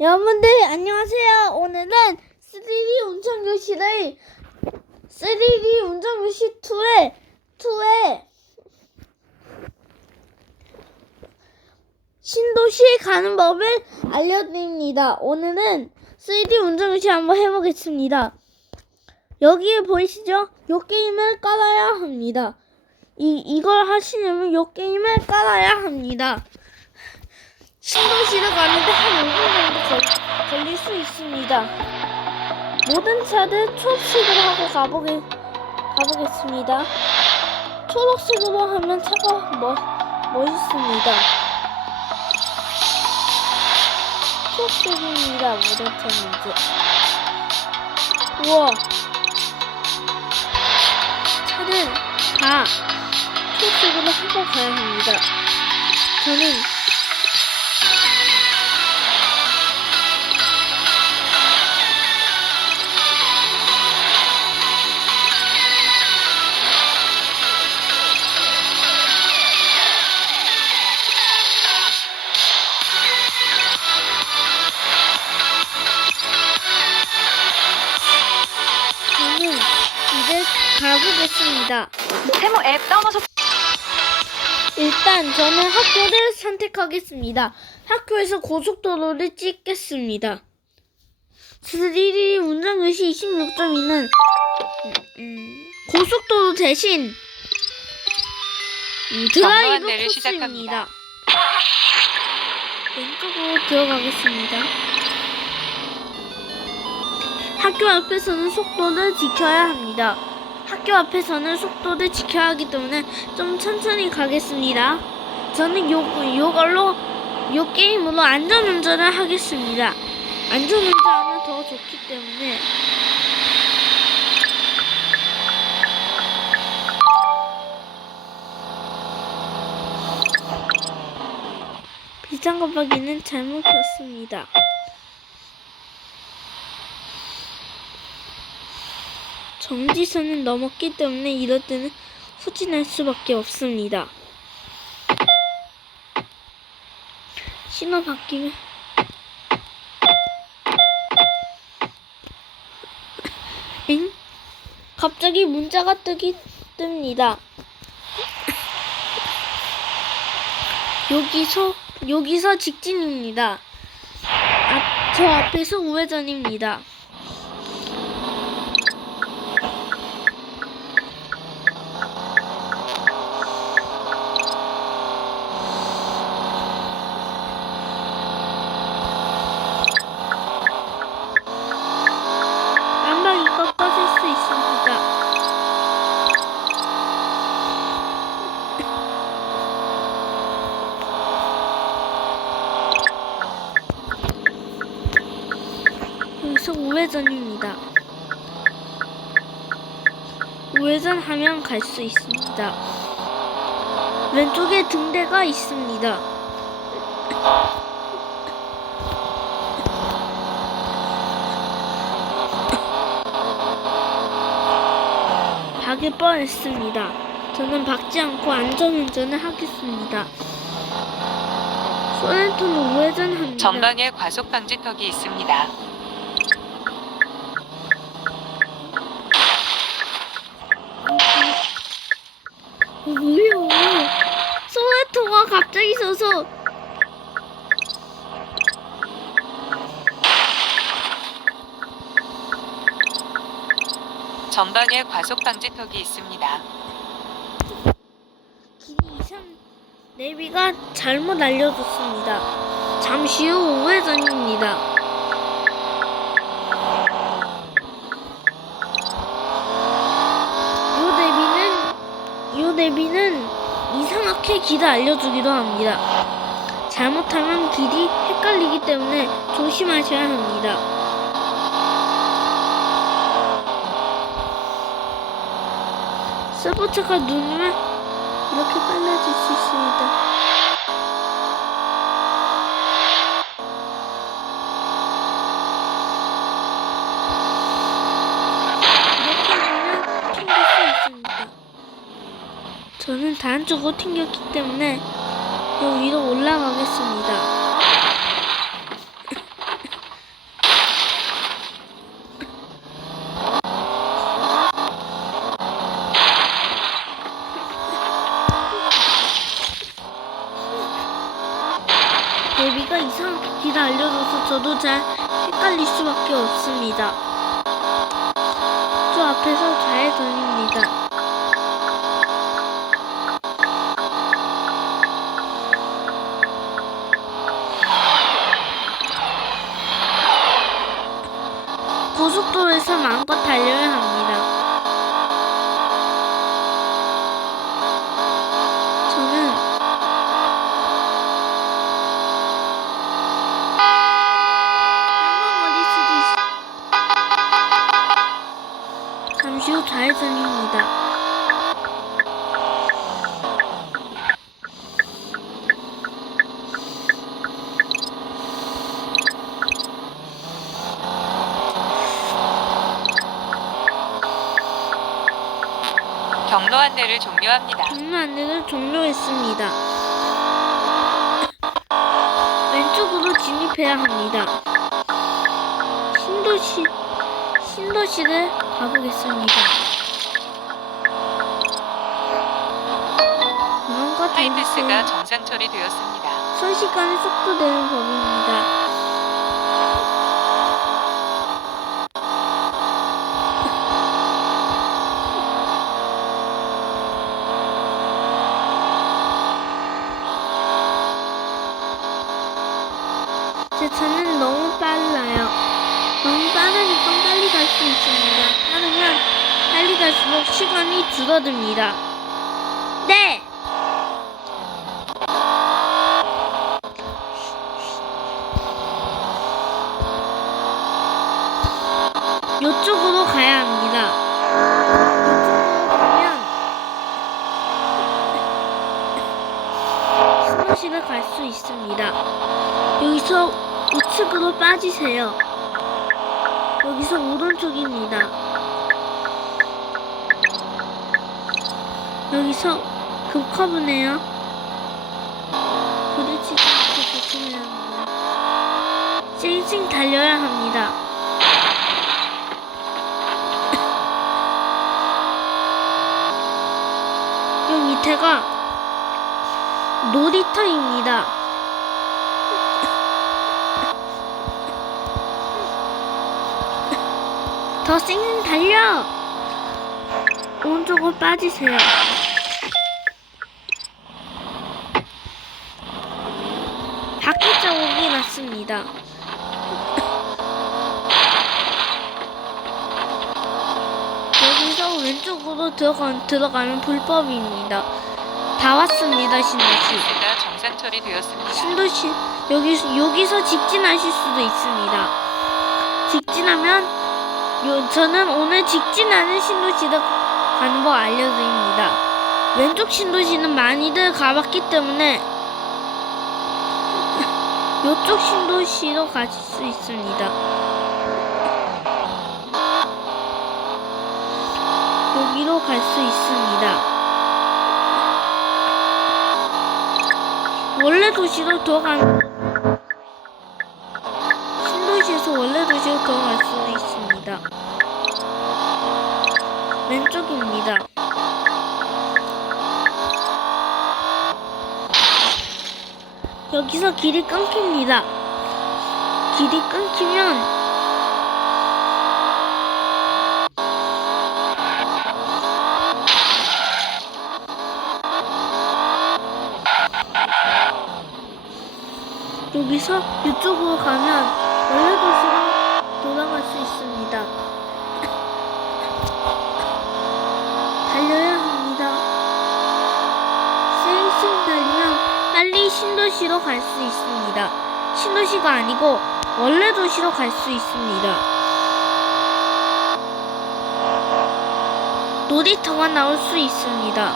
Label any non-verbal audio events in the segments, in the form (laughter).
여러분들 안녕하세요. 오늘은 3D 운전교실의 3D 운전교실 2의 2의 신도시에 가는 법을 알려드립니다. 오늘은 3D 운전교실 한번 해보겠습니다. 여기에 보이시죠? 요 게임을 깔아야 합니다. 이, 이걸 하시려면 요 게임을 깔아야 합니다. 신도시를 가는데 한 5분 정도 걸, 걸릴 수 있습니다. 모든 차들 초록색으로 하고 가보게, 가보겠습니다. 초록색으로 하면 차가 멋, 멋있습니다. 초록색입니다. 모든 차는 이제. 우와. 차는 다 초록색으로 하고 가야 합니다. 저는 가보겠습니다. 세모 앱 다운로드 일단 저는 학교를 선택하겠습니다. 학교에서 고속도로를 찍겠습니다. 3D 운전교시 26.2는 음, 고속도로 대신 음, 드라이브 코스입니다. 왼쪽으로 들어가겠습니다. 학교 앞에서는 속도를 지켜야 합니다. 학교 앞에서는 속도를 지켜야 하기 때문에 좀 천천히 가겠습니다. 저는 요, 요걸로, 요 게임으로 안전운전을 하겠습니다. 안전운전하면 더 좋기 때문에. 비상깜빡이는 잘못 켰습니다. 정지선을 넘었기 때문에 이럴 때는 후진할 수밖에 없습니다. 신호 바뀌면 엥? 갑자기 문자가 뜨기 뜹니다. 여기서 여기서 직진입니다. 앞, 저 앞에서 우회전입니다. 깜빡이 꺾어질 수 있습니다. 여기서 우회전입니다. 우회전하면 갈 수 있습니다. 왼쪽에 등대가 있습니다. 박을 뻔했습니다. 저는 박지 않고 안전운전을 하겠습니다. 소렌토는 우회전합니다. 전방에 과속 방지턱이 있습니다. 전방에 과속 방지턱이 있습니다. 길이 이상 내비가 잘못 알려줬습니다. 잠시 후 우회전입니다. 요 내비는 요 내비는 이상하게 길을 알려주기도 합니다. 잘못하면 길이 헷갈리기 때문에 조심하셔야 합니다. 서포트가 누르면 이렇게 빨라질 수 있습니다. 저는 다른 쪽으로 튕겼기 때문에 요 위로 올라가겠습니다. 내비가 이상한 길을 알려줘서 저도 잘 헷갈릴 수밖에 없습니다. 저 앞에서 좌회전입니다. 고속도로에서 마음껏 달려야 합니다. 경로 안내를 종료합니다. 경로 안내를 종료했습니다. 왼쪽으로 진입해야 합니다. 신도시 신도시를 가보겠습니다. 뭔가 하이패스가 정상 처리되었습니다. 순식간에 속도되는 법입니다. 제 차는 너무 빨라요. 너무 빠르니까 빨리 갈 수 있습니다. 빠르면 빨리 갈수록 시간이 줄어듭니다. 네! 요쪽으로 가야 합니다. 요쪽으로 가면 신도시를 갈수 있습니다. 여기서 우측으로 빠지세요. 여기서 오른쪽입니다. 여기서 급커브네요. 부딪히지 않고 조심해야 합니다. 쌩쌩 달려야 합니다. (laughs) 이 밑에가 놀이터입니다. 더 쌩 달려! 오른쪽으로 빠지세요. 바퀴 자국이 났습니다. 여기서 왼쪽으로 들어가, 들어가면 불법입니다. 다 왔습니다, 신도시. 하이패스가 정상 처리되었습니다. 신도시, 여기, 여기서 직진하실 수도 있습니다. 직진하면, 요, 저는 오늘 직진 하는 신도시를 가는 법 알려드립니다. 왼쪽 신도시는 많이들 가봤기 때문에, 이쪽 신도시로 가실 수 있습니다. 여기로 갈 수 있습니다. 원래 도시로 돌아가는 원래 도시로 돌아갈 수 있습니다. 왼쪽입니다. 여기서 길이 끊깁니다. 길이 끊기면 여기서 이쪽으로 가면 원래 도시로 돌아갈 수 있습니다. (laughs) 달려야 합니다. 쌩쌩 달리면 빨리 신도시로 갈 수 있습니다. 신도시가 아니고 원래 도시로 갈 수 있습니다. 놀이터가 나올 수 있습니다.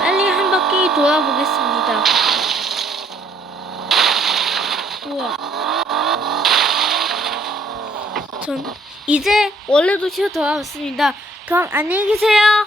빨리 한 바퀴 돌아보겠습니다. 우와. 전 이제 원래 도시로 돌아왔습니다. 그럼 안녕히 계세요.